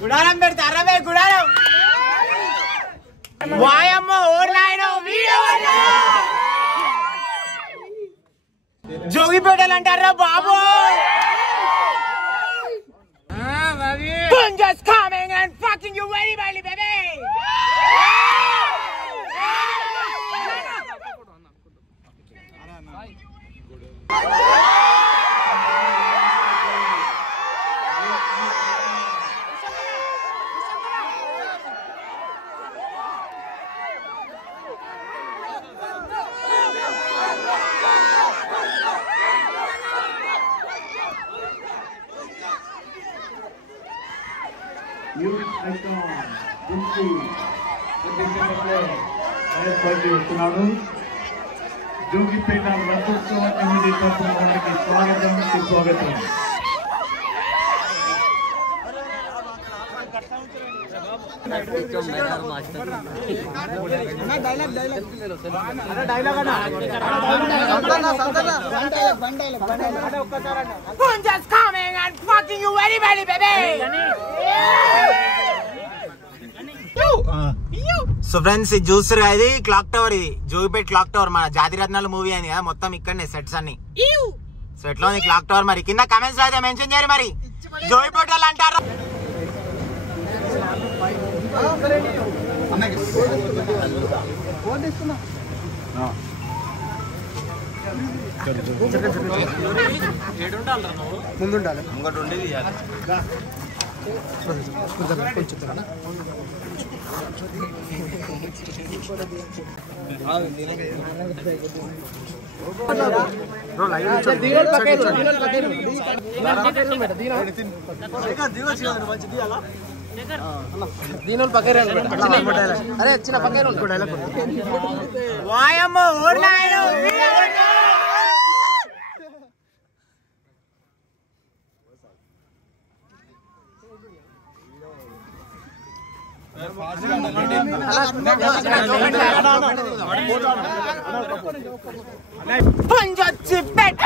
గుడారం పెడతారా గుడారం వాయమ్మ ఓర్నాయన జోగిపేటలు అంటారా బాబు just coming and fucking you very badly baby Jogipet రథోత్సవ కమిటీ తరఫున వారికి స్వాగతం సుస్వాగతం. సో ఫ్రెండ్స్ ఇది చూస్తారు ఇది క్లాక్ టవర్, ఇది జోగిపేట క్లాక్ టవర్, మన జాతిరత్నాల మూవీ అని కదా మొత్తం ఇక్కడనే సెట్స్ అన్ని. సో ఎట్లా ఉంది క్లాక్ టవర్ మరి కింద కామెంట్స్ లో అయితే మెన్షన్ చేయాలి మరి జోగిపేటలు అంటారు. ముందుండాలి ముంగట ఉండేది దీని పక్కన అరే చిన్న పక్కన వాయమ్మ ఓర్నాయన పంచొచ్చి పెట్ట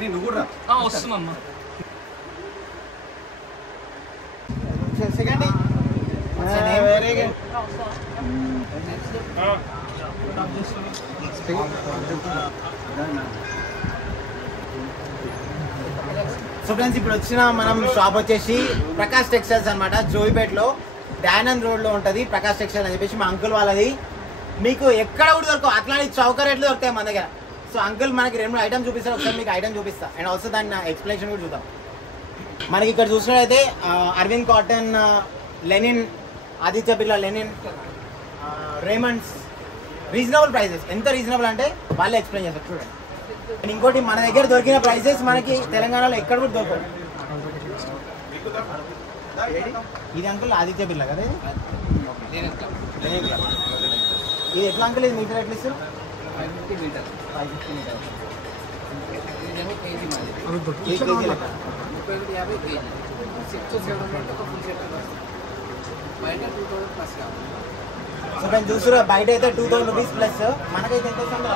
నువ్వు కూడా వస్తున్నా సెకండ్ సో ఫ్రెండ్స్ ఇప్పుడు వచ్చిన మనం షాప్ వచ్చేసి ప్రకాష్ టెక్స్టైల్స్ అనమాట, జోగిపేటలో దయానంద్ రోడ్ లో ఉంటది ప్రకాష్ టెక్స్టైల్ అని చెప్పేసి మా అంకుల్ వాళ్ళది. మీకు ఎక్కడ కూడా దొరకవు, అట్లాంటి చౌక రేట్లు దొరుకుతాయి మన దగ్గర. సో అంకుల్ మనకి 2 ఐటమ్ చూపిస్తారు, ఒకసారి మీకు ఐటమ్ చూపిస్తా అండ్ ఆల్సో దాని ఎక్స్ప్లెనేషన్ కూడా చూద్దాం. మనకి ఇక్కడ చూసినట్లయితే Arvind cotton, linen, Aditya Birla linen, Raymonds, reasonable prices. ఎంత రీజనబుల్ అంటే వాళ్ళే ఎక్స్ప్లెయిన్ చేస్తారు చూడండి. అండ్ ఇంకోటి మన దగ్గర దొరికిన ప్రైజెస్ మనకి తెలంగాణలో ఎక్కడ కూడా దొరకవు. ఇది అంకుల్ ఆదిత్య బిర్లా కదా, ఇది ఎట్లా అంకుల్, ఇది మీటర్ ఎట్లా ఇస్తారు? 550 మీటర్. సో మేము చూసారు బయట అయితే 2000 రూపీస్ ప్లస్, మనకైతే ఎంత వస్తుంది?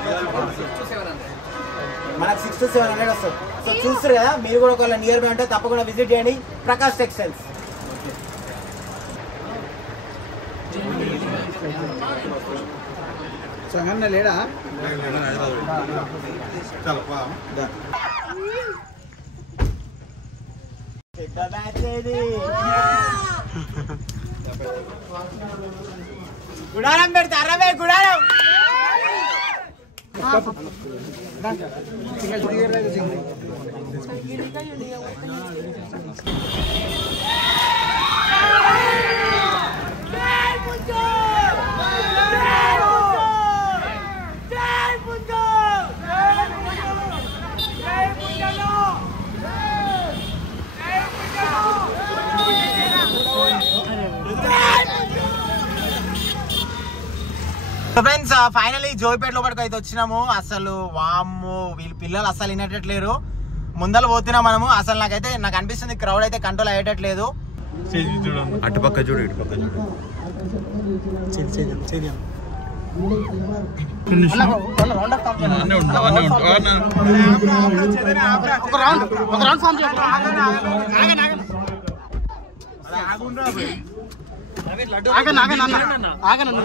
మనకు 600 to 700 వస్తుంది. సో చూస్తారు కదా, మీరు కూడా ఒకవేళ నియర్ బై ఉంటే తప్పకుండా విజిట్ చేయండి ప్రకాష్ టెక్స్టైల్స్. సంగన్న లేడా? గుడారం పెడతారా గుడారం ఫ్రెండ్స్ ఫైనలీ జోగిపేట లోపలికి అయితే వచ్చినాము. అసలు వామ్మో వీళ్ళు పిల్లలు అసలు వినేటట్లేరు. ముందర పోతున్నా మనము. అసలు నాకు అనిపిస్తుంది క్రౌడ్ అయితే కంట్రోల్ అయ్యేటట్లేదు. అటుపక్క చూడు ఇటుపక్క చూడు.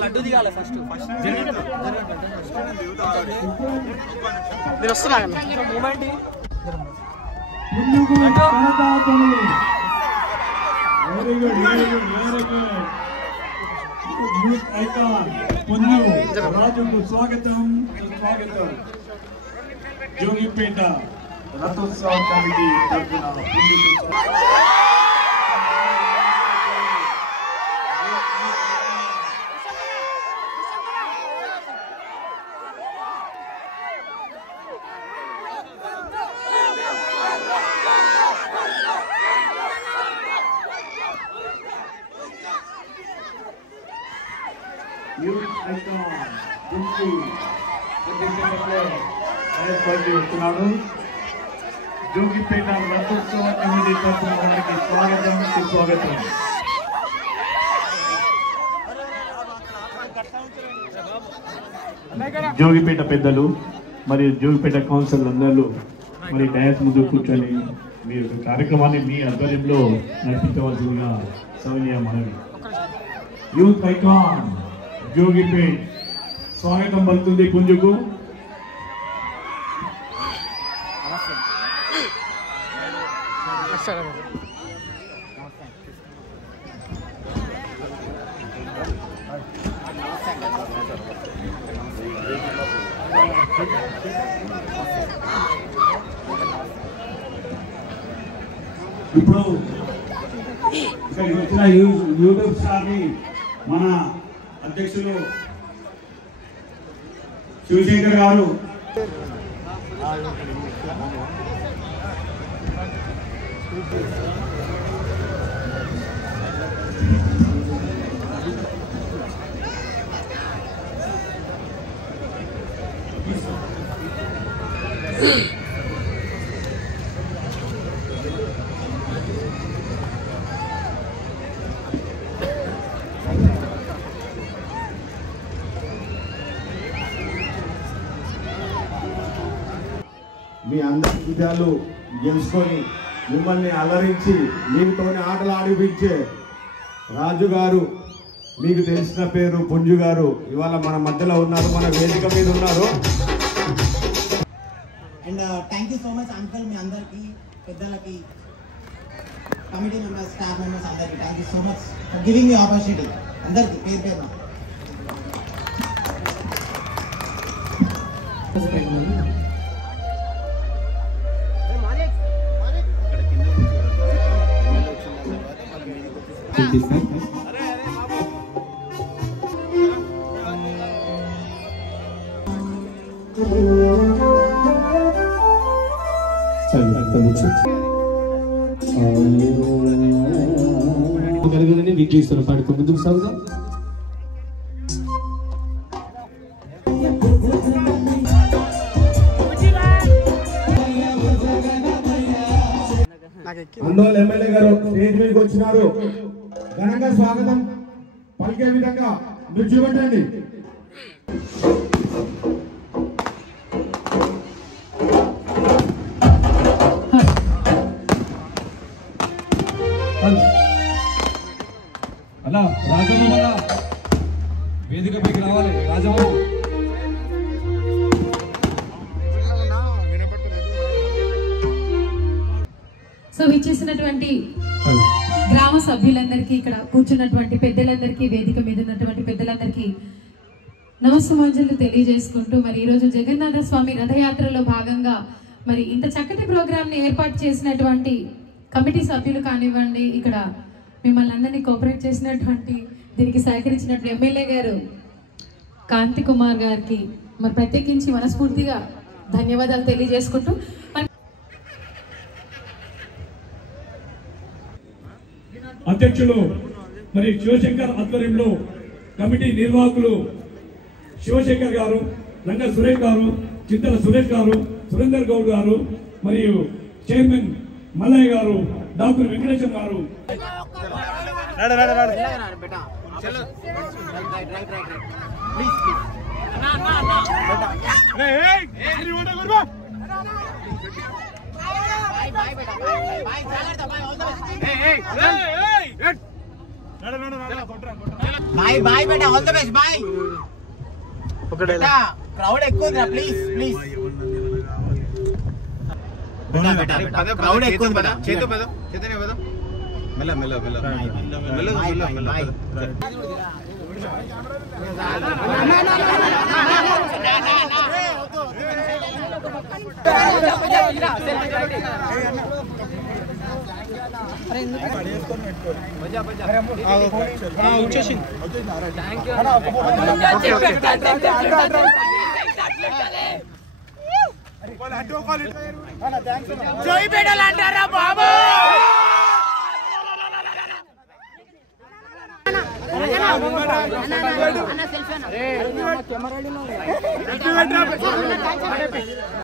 లడ్డు దిగాలి ఫస్ట్. మీరు వస్తున్నా moment very good very good very good. Youth icon Ponnu రాజుకు స్వాగతం స్వాగతం. జోగిపేట రథోత్సవ కమిటీ తరఫున యూత్ ఐకాన్ పుంజు వస్తున్నాడు. జోగిపేట రథోత్సవ కమిటీ తరఫున వాళ్ళకి స్వాగతం సుస్వాగతం. జోగిపేట పెద్దలు మరియు జోగిపేట కౌన్సిల్ అందరూ మరి డయాస్ ముందు కూర్చొని మీరు కార్యక్రమాన్ని మీ ఆధ్వర్యంలో నడిపించవలసిందిగా సవినీయ మనవి. యూత్ ఐకాన్ జోగిపేట్ స్వాగతం పలుకుతుంది పుంజుకు. ఇప్పుడు ఇక్కడికి వచ్చిన యూట్యూబ్ స్టార్ని మన అధ్యక్షులు శివశంకర్ గారు మీ అందరి విజయాలు గెలుచుకొని మిమ్మల్ని అలరించి మీతోని ఆటలు ఆడిపించే రాజు గారు, మీకు తెలిసిన పేరు పుంజు గారు ఇవాళ మన మధ్యలో ఉన్నారు, మన వేదిక మీద ఉన్నారు. And thank you so much uncle, మీ అందరికి పెద్దలకి కమిటీ మెంబర్స్ స్టాఫ్ మెంబర్స్ అందరికి thank you so much for giving me opportunity. అందరికి పేరు పేరు కలగాలని విజయిస్తారు పాడుకో ముందుకు సాగుదాం. అందోల్ ఎమ్మెల్యే గారు స్టేజ్ మీదకి వచ్చినారు. ఘనంగా స్వాగతం పలికే విధంగా నృత్యం పెట్టండి. అలా రాజమ్మ మళ్ళా వేదికపైకి రావాలి. రాజమ్మ సో విచ్చేసినటువంటి గ్రామ సభ్యులందరికీ, ఇక్కడ కూర్చున్నటువంటి పెద్దలందరికీ, వేదిక మీద ఉన్నటువంటి పెద్దలందరికీ నమస్సుమాంజలు తెలియజేసుకుంటూ మరి ఈరోజు జగన్నాథ స్వామి రథయాత్రలో భాగంగా మరి ఇంత చక్కటి ప్రోగ్రామ్ని ఏర్పాటు చేసినటువంటి కమిటీ సభ్యులు కానివ్వండి, ఇక్కడ మిమ్మల్ని అందరినీ కోఆపరేట్ చేసినటువంటి, దీనికి సహకరించినటువంటి ఎమ్మెల్యే గారు కాంతి కుమార్ గారికి మరి ప్రత్యేకించి మనస్ఫూర్తిగా ధన్యవాదాలు తెలియజేసుకుంటూ అధ్యక్షులు మరి శివశంకర్ ఆధ్వర్యంలో కమిటీ నిర్వాహకులు శివశంకర్ గారు, రంగ సురేష్ గారు, చింతల సురేష్ గారు, సురేందర్ గౌడ్ గారు మరియు చైర్మన్ మల్లయ్య గారు, డాక్టర్ వెంకటేశ్వర గారు, బాయ్ బాయ్ బేటా, all the best boy. Crowd ఎక్కువ ఉందిరా, ప్లీజ్ ప్లీజ్. క్రౌడ్ ఎక్కువ ఉంది బేటా, చేతో పెద చేతనే పెద మెల్ల మెల్ల మెల్ల మెల్ల మెల్ల మెల్ల. జోయిపేటలు అంటారా బాబు?